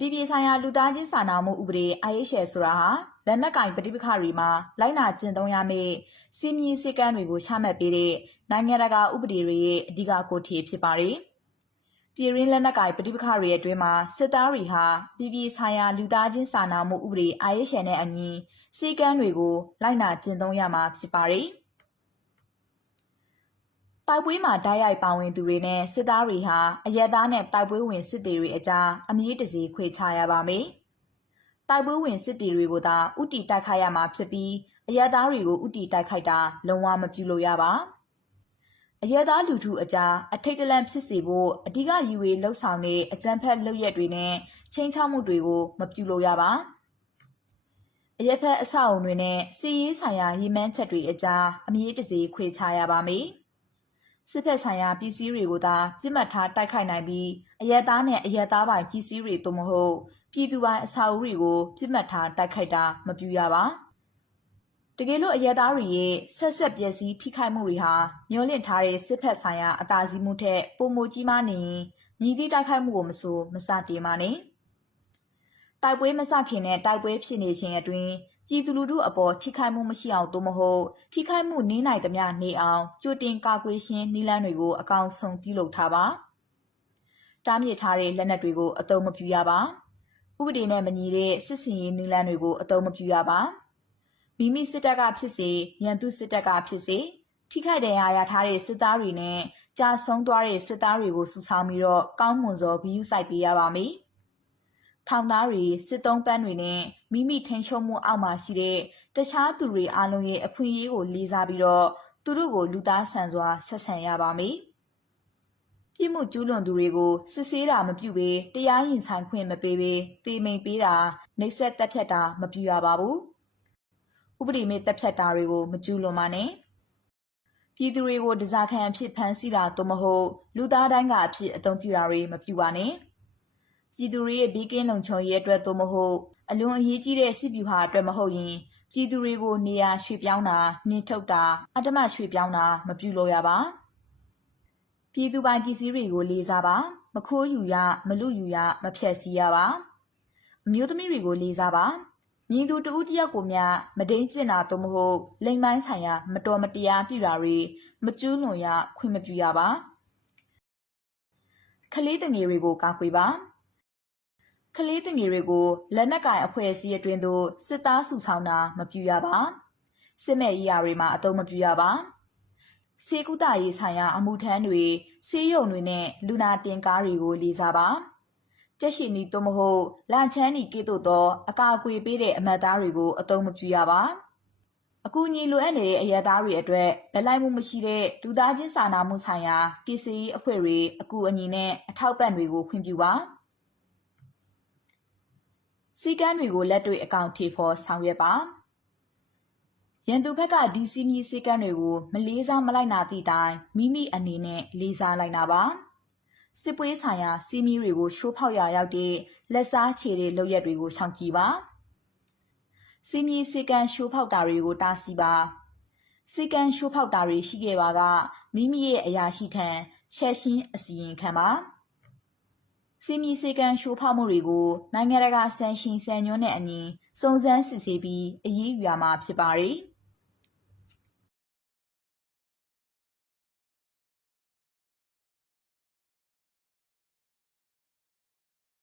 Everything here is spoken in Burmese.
ပြည်ပြည်ဆိုင်ရာလူသားချင်းစာနာမှုဥပဒေ IHL ဆိုတာဟာလက်နက်ကင်ပဋိပက္ခတွေမှာလိုက်နာကျင့်သုံးရမယ့်စီမီစည်းကမ်းတွေကိုချမှတ်ပေးတဲ့နိုင်ငံတကာဥပဒေတွေရဲ့အဓိကကိုထည်ဖြစ်ပါတယ်။ပြည်ရင်းလက်နက်ကင်ပဋိပက္ခတွေအတွင်းမှာစစ်သားတွေဟာပြည်ပြည်ဆိုင်ရာလူသားချင်းစာနာမှုဥပဒေ IHL နဲ့အညီစည်းကမ်းတွေကိုလိုက်နာကျင့်သုံးရမှာဖြစ်ပါတယ်။တိုက်ပွဲမှာတိုက်ရိုက်ပါဝင်သူတွေနဲ့စစ်သားတွေဟာအရက်သားနဲ့တိုက်ပွဲဝင်စစ်သည်တွေအကြားအမြင့်တစေခွဲခြားရပါမယ်။တိုက်ပွဲဝင်စစ်သည်တွေကိုသာဥတီတိုက်ခိုက်ရမှာဖြစ်ပြီးအရက်သားတွေကိုဥတီတိုက်ခိုက်တာလုံးဝမပြုလို့ရပါ။အရက်သားလူထုအကြားအထိတ်တလန့်ဖြစ်စေဖို့အဓိကရည်ရွယ်လှုပ်ဆောင်တဲ့အကြမ်းဖက်လုပ်ရက်တွေနဲ့ချင်းချောက်မှုတွေကိုမပြုလို့ရပါ။အရက်ဖက်အဆောက်အုံတွေနဲ့စီရေးဆိုင်ရာရည်မှန်းချက်တွေအကြားအမြင့်တစေခွဲခြားရပါမယ်။စစ်ဖက်ဆိုင်ရာပစ္စည်းတွေကိုသာပြစ်မှတ်ထားတိုက်ခိုက်နိုင်ပြီးအရက်သားနဲ့အရက်သားပိုင်ပစ္စည်းတွေသို့မဟုတ်ပြည်သူပိုင်အဆောက်အဦတွေကိုပြစ်မှတ်ထားတိုက်ခိုက်တာမပြုရပါတကယ်လို့အရက်သားတွေရဲ့ဆက်ပျက်စီးထိခိုက်မှုတွေဟာမျောလင့်ထားတဲ့စစ်ဖက်ဆိုင်ရာအသာစီးမှုထက်ပိုမိုကြီးမားနေရင်ညီသည့်တိုက်ခိုက်မှုကိုမဆိုမစတင်ပါနဲ့တိုက်ပွဲမစခင်နဲ့တိုက်ပွဲဖြစ်နေခြင်းအတွင်းပြည်သူလူထုအပေါ်ထိခိုက်မှုမရှိအောင်သို့မဟုတ်ထိခိုက်မှုနည်းနိုင်သမျှနေအောင်ကြိုတင်ကာကွယ်ရှင်းနည်းလမ်းတွေကိုအကောင်ဆုံးပြုလုပ်ထားပါတားမြစ်ထားတဲ့လက်နက်တွေကိုအသုံးမပြုရပါဥပဒေနဲ့မညီတဲ့စစ်စင်ရေးနည်းလမ်းတွေကိုအသုံးမပြုရပါမိမိစစ်တပ်ကဖြစ်စေရန်သူစစ်တပ်ကဖြစ်စေထိခိုက်ဒဏ်ရာရထားတဲ့စစ်သားတွေနဲ့ကြာဆုံးသွားတဲ့စစ်သားတွေကိုစုဆောင်းပြီးတော့ကောင်းမွန်စွာဂရုစိုက်ပေးရပါမယ်ထောင်သားတွေစစ်သုံးပန်းတွေနဲ့မိမိထိန်ချုပ်မှုအောက်မှာရှိတဲ့တခြားသူတွေအားလုံးရဲ့အခွင့်အရေးကိုလေးစားပြီးတော့သူတို့ကိုလူသားဆန်စွာဆက်ဆံရပါမယ်။ပြည်မှုကျူးလွန်သူတွေကိုစစ်ဆေးတာမပြုဘဲတရားရင်ဆိုင်ခွင့်မပေးဘဲတေမိန်ပေးတာနှိပ်စက်တပ်ဖြတ်တာမပြုရပါဘူး။ဥပဒေမဲ့တပ်ဖြတ်တာတွေကိုမကျူးလွန်ပါနဲ့။ပြည်သူတွေကိုဒဇာခံအဖြစ်ဖမ်းဆီးတာသို့မဟုတ်လူသားတိုင်းကအဖြစ်အသုံးပြုတာတွေမပြုပါနဲ့။ပြည်သူတွေရဲ့ဘေးကင်းလုံခြုံရေးအတွက်သို့မဟုတ်အလွန်အရေးကြီးတဲ့စစ်ဗျူဟာအတွက်မဟုတ်ရင်ပြည်သူတွေကိုနေရာရွှေ့ပြောင်းတာနှင်ထုတ်တာအတ္တမရွှေ့ပြောင်းတာမပြုလုပ်ရပါပြည်သူပိုင်ပစ္စည်းတွေကိုလေးစားပါမခိုးယူရမလူယူရမဖျက်ဆီးရပါအမျိုးသမီးတွေကိုလေးစားပါညီသူတဦးတယောက်ကိုမျှမဒိန်ကျင့်တာသို့မဟုတ်လိမ်ပိုင်းဆိုင်ရာမတော်မတရားပြုတာတွေမကျူးလွန်ရခွင့်မပြုရပါကလေးငယ်တွေကိုကာကွယ်ပါကလေးငယ်တွေကိုလက်နက်ကင်အဖွဲ့အစည်းအတွင်းသို့စစ်သားစုဆောင်းတာမပြုရပါစစ်မဲ့ရေးရာတွေမှာအသုံးမပြုရပါဆေးကုသရေးဆိုင်ရာအမှုထမ်းတွေဆေးရုံတွေနဲ့လူနာတင်ကားတွေကိုလေးစားပါကျက်ရှိနီသို့မဟုတ်လန်ချမ်းနီကိတို့သောအကာအကွယ်ပေးတဲ့အမတ်သားတွေကိုအသုံးမပြုရပါအကူအညီလိုအပ်နေတဲ့အရက်သားတွေအတွက်ဗလိုက်မှုမရှိတဲ့လူသားချင်းစာနာမှုဆိုင်ရာကိစ္စရေးအဖွဲ့တွေအကူအညီနဲ့အထောက်ပံ့တွေကိုခွင့်ပြုပါစီကံတွေကိုလက်တွေ့အကောင့်ထေဖော်ဆောင်ရွက်ပါရန်သူဘက်ကဒီစီမီစီကံတွေကိုမလေးစားမလိုက်နာသည့်တိုင်မိမိအနေနဲ့လေးစားလိုက်နာပါစစ်ပွဲဆိုင်ရာစီမီတွေကိုရှိုးဖောက်ရရောက်တဲ့လက်စားချေတဲ့လုပ်ရက်တွေကိုရှောင်ကြဉ်ပါစီမီစီကံရှိုးဖောက်တာတွေကိုတားဆီးပါစီကံရှိုးဖောက်တာတွေရှိခဲ့ပါကမိမိရဲ့အရာရှိထံချက်ရှင်းအစီရင်ခံပါစီမီစေကန်ရှိုးဖောက်မှုတွေကိုနိုင်ငံတကာဆန်ရှင်ဆန်ညွှန်းတဲ့အညီစုံစမ်းစစ်ဆေးပြီးအရေးယူရမှာဖြစ်ပါတယ်။